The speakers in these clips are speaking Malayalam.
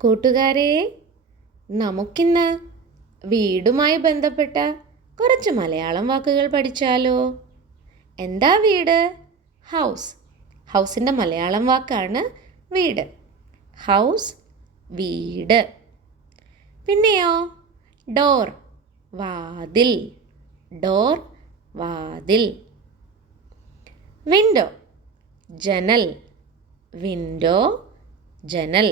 കൂട്ടുകാരെ, നമുക്കിന്ന് വീടുമായി ബന്ധപ്പെട്ട കുറച്ച് മലയാളം വാക്കുകൾ പഠിച്ചാലോ? എന്താ വീട്? ഹൗസ്. ഹൗസിൻ്റെ മലയാളം വാക്കാണ് വീട്. ഹൗസ്, വീട്. പിന്നെയോ ഡോർ, വാതിൽ. ഡോർ, വാതിൽ. വിൻഡോ, ജനൽ. വിൻഡോ, ജനൽ.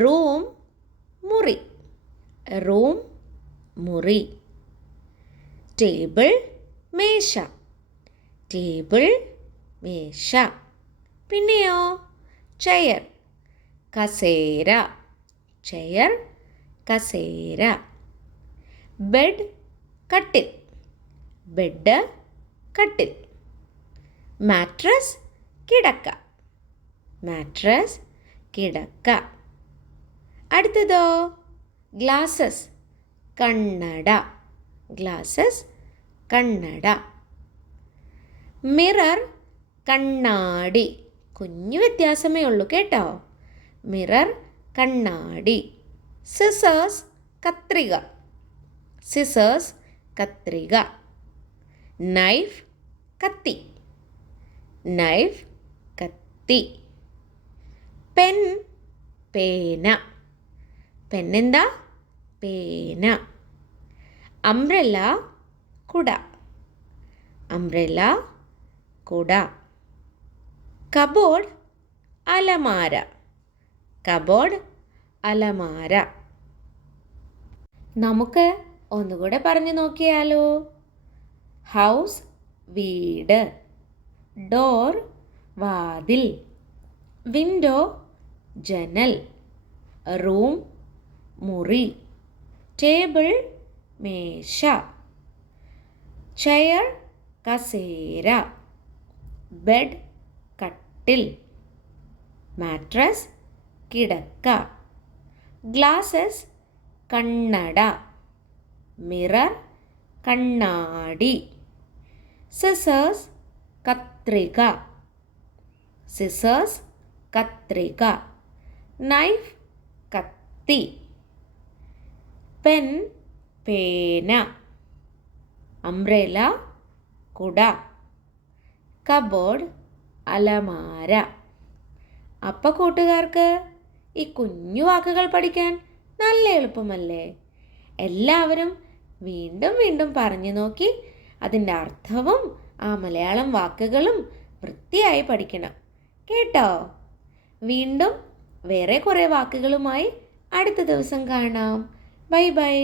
റൂം, മുറി. റൂം, മുറി. ടേബിൾ, മേശ. ടേബിൾ, മേശ. പിന്നെയോ ചെയർ, കസേര. ചെയർ, കസേര. ബെഡ്, കട്ടിൽ. ബെഡ്, കട്ടിൽ. മാട്രസ്, കിടക്ക. മാട്രസ്, കിടക്ക. അടുത്തതോ ഗ്ലാസസ്, കണ്ണട. ഗ്ലാസസ്, കണ്ണട. മിറർ, കണ്ണാടി. കുഞ്ഞു വ്യത്യാസമേ ഉള്ളൂ കേട്ടോ. മിറർ, കണ്ണാടി. സിസേഴ്സ്, കത്രിക. സിസേഴ്സ്, കത്രിക. നൈഫ്, കത്തി. നൈഫ്, കത്തി. പെൻ, പേന. പെന്നെന്താ? പേന. അംബ്രല്ല, കുട. അംബ്രല്ല, കുട. കബോർഡ്, അലമാര. കബോർഡ്, അലമാര. നമുക്ക് ഒന്നുകൂടെ പറഞ്ഞു നോക്കിയാലോ? ഹൗസ്, വീട്. ഡോർ, വാതിൽ. വിൻഡോ, ജനൽ. റൂം, മുറി. ടേബിൾ, മേശ. ചെയർ, കസേര. ബെഡ്, കട്ടിൽ. മാട്രസ്, കിടക്ക. ഗ്ലാസസ്, കണ്ണട. മിറർ, കണ്ണാടി. സിസേഴ്സ്, കത്രിക. സിസേഴ്സ്, കത്രിക. നൈഫ്, കത്തി. പെൻ, പേന. അംബ്രേല, കുട. കബോർഡ്, അലമാര. അപ്പോൾ കൂട്ടുകാർക്ക് ഈ കുഞ്ഞു വാക്കുകൾ പഠിക്കാൻ നല്ല എളുപ്പമല്ലേ? എല്ലാവരും വീണ്ടും വീണ്ടും പറഞ്ഞു നോക്കി അതിൻ്റെ അർത്ഥവും ആ മലയാളം വാക്കുകളും വൃത്തിയായി പഠിക്കണം കേട്ടോ. വീണ്ടും വേറെ കുറേ വാക്കുകളുമായി അടുത്ത ദിവസം കാണാം. Bye bye.